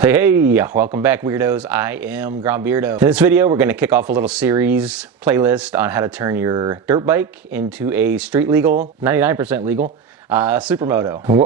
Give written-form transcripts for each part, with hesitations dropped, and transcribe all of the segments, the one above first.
Hey, welcome back weirdos. I am GromBeardo. In this video, we're gonna kick off a little series playlist on how to turn your dirt bike into a street legal, 99% legal, Supermoto. And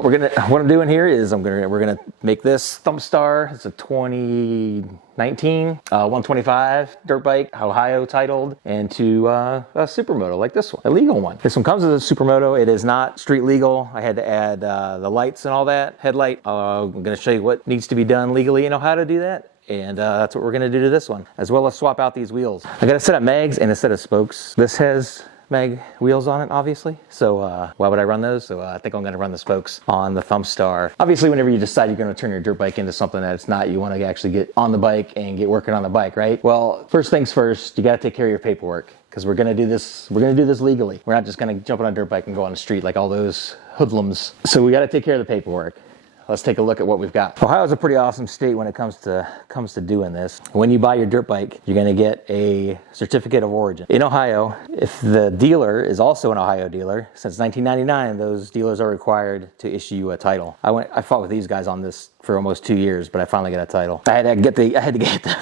what I'm doing here is we're gonna make this Thumb Star. It's a 2019 125 dirt bike, Ohio titled, into a Supermoto like this one, a legal one. This one comes as a Supermoto. It is not street legal. I had to add the lights and all that, headlight. I'm gonna show you what needs to be done legally and how to do that. And that's what we're gonna do to this one, as well as swap out these wheels. I got a set of mags and a set of spokes. This has mag wheels on it, obviously. So why would I run those? So I think I'm gonna run the spokes on the Thumb Star. Obviously, whenever you decide you're gonna turn your dirt bike into something that it's not, you wanna actually get on the bike and get working on the bike, right? Well, first things first, you gotta take care of your paperwork, because we're gonna do this legally. We're not just gonna jump on a dirt bike and go on the street like all those hoodlums. So we gotta take care of the paperwork. Let's take a look at what we've got. Ohio is a pretty awesome state when it comes to doing this. When you buy your dirt bike, you're gonna get a certificate of origin. In Ohio, if the dealer is also an Ohio dealer, since 1999, those dealers are required to issue you a title. I fought with these guys on this for almost 2 years, but I finally got a title. I had to get the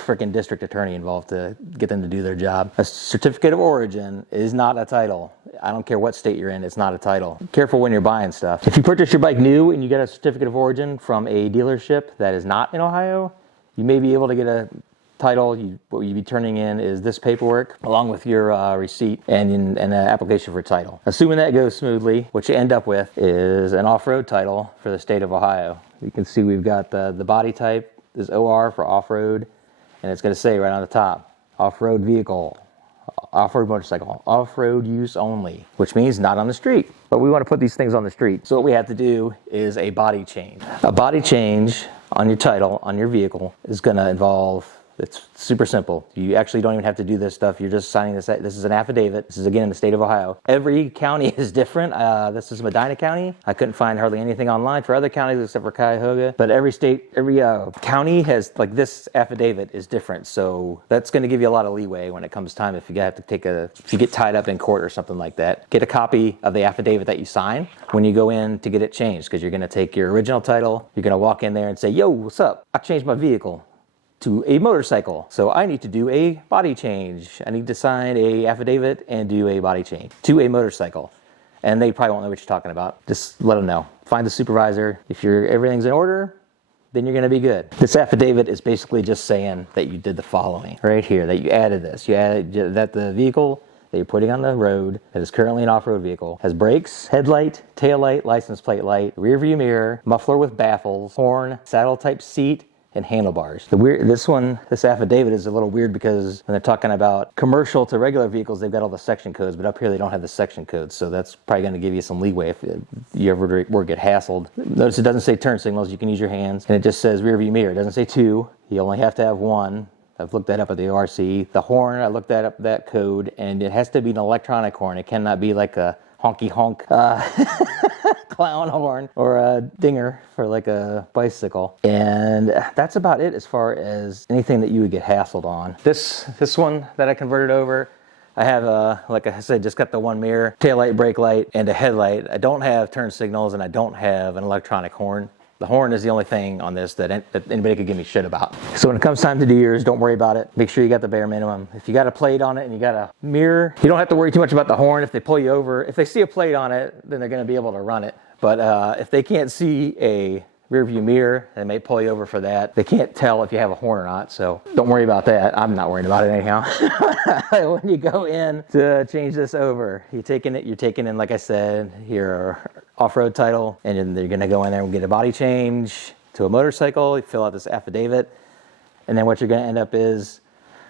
freaking district attorney involved to get them to do their job. A certificate of origin is not a title. I don't care what state you're in, it's not a title. Careful when you're buying stuff. If you purchase your bike new and you get a certificate of origin from a dealership that is not in Ohio, you may be able to get a title. What you'd be turning in is this paperwork along with your receipt and an application for title. Assuming that goes smoothly, what you end up with is an off-road title for the state of Ohio. You can see we've got the body type is OR for off-road, and it's going to say right on the top, off-road vehicle, off-road motorcycle, off-road use only, which means not on the street. But we want to put these things on the street. So what we have to do is a body change. A body change on your title, on your vehicle, is going to involve, it's super simple. You actually don't even have to do this stuff. You're just signing this. This is an affidavit. This is, again, in the state of Ohio. Every county is different. This is Medina County. I couldn't find hardly anything online for other counties except for Cuyahoga. But every state, every county has, like, this affidavit is different. So that's going to give you a lot of leeway when it comes time if you have to if you get tied up in court or something like that. Get a copy of the affidavit that you sign when you go in to get it changed, because you're going to take your original title. You're going to walk in there and say, yo, what's up? I changed my vehicle to a motorcycle, so I need to do a body change. I need to sign a affidavit and do a body change to a motorcycle. And they probably won't know what you're talking about. Just let them know. Find the supervisor. If everything's in order, then you're gonna be good. This affidavit is basically just saying that you did the following right here, that you added this. You added that the vehicle that you're putting on the road that is currently an off-road vehicle has brakes, headlight, tail light, license plate light, rear view mirror, muffler with baffles, horn, saddle type seat, and handlebars. This affidavit is a little weird because when they're talking about commercial to regular vehicles, they've got all the section codes, but up here they don't have the section codes, so that's probably going to give you some leeway if you ever get hassled. Notice it doesn't say turn signals, you can use your hands, and it just says rear view mirror. It doesn't say two, you only have to have one. I've looked that up at the ORC. The horn, I looked that up, that code, and it has to be an electronic horn. It cannot be like a honky honk clown horn or a dinger for like a bicycle. And that's about it as far as anything that you would get hassled on. This one that I converted over, I have like I said, just got the one mirror, tail light, brake light, and a headlight. I don't have turn signals and I don't have an electronic horn. The horn is the only thing on this that anybody could give me shit about. So when it comes time to do yours, don't worry about it. Make sure you got the bare minimum. If you got a plate on it and you got a mirror, you don't have to worry too much about the horn. If they pull you over, if they see a plate on it, then they're gonna be able to run it. But if they can't see a rear view mirror, they may pull you over for that. They can't tell if you have a horn or not, so don't worry about that. I'm not worried about it anyhow. When you go in to change this over, you're taking in, like I said, your off-road title, and then you're gonna go in there and get a body change to a motorcycle. You fill out this affidavit, and then what you're gonna end up is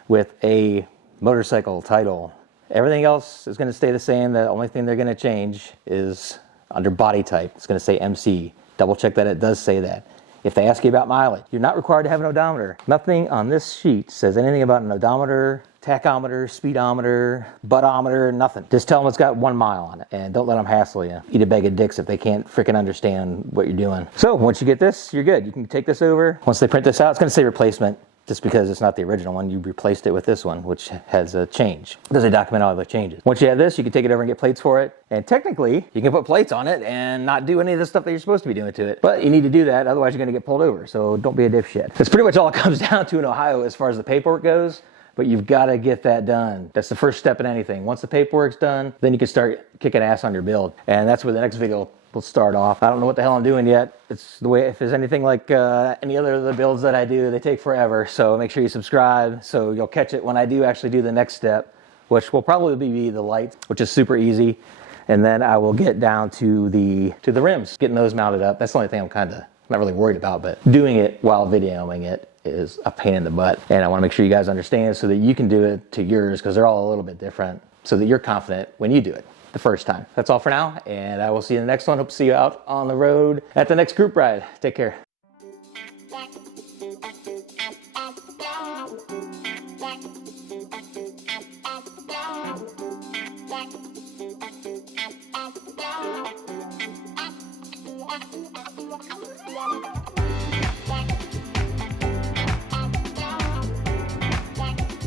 with a motorcycle title. Everything else is gonna stay the same. The only thing they're gonna change is under body type. It's gonna say MC. Double check that it does say that. If they ask you about mileage, you're not required to have an odometer. Nothing on this sheet says anything about an odometer, tachometer, speedometer, buddometer, nothing. Just tell them it's got 1 mile on it, and don't let them hassle you. Eat a bag of dicks if they can't freaking understand what you're doing. So once you get this, you're good. You can take this over. Once they print this out, it's gonna say replacement. just because it's not the original one, you replaced it with this one, which has a change, because they document all the changes. Once you have this, you can take it over and get plates for it. And technically, you can put plates on it and not do any of the stuff that you're supposed to be doing to it. But you need to do that, otherwise you're gonna get pulled over. So don't be a dipshit. That's pretty much all it comes down to in Ohio as far as the paperwork goes. But you've got to get that done. That's the first step in anything. Once the paperwork's done, then you can start kicking ass on your build. And that's where the next video will start off. I don't know what the hell I'm doing yet. It's the way, if there's anything like any other of the builds that I do, they take forever. So make sure you subscribe so you'll catch it when I do actually do the next step, which will probably be the lights, which is super easy. And then I will get down to the rims, getting those mounted up. That's the only thing I'm kind of not really worried about, but doing it while videoing it is a pain in the butt. And I want to make sure you guys understand so that you can do it to yours, because they're all a little bit different, so that you're confident when you do it the first time. That's all for now, and I will see you in the next one. Hope to see you out on the road at the next group ride. Take care. Yeah.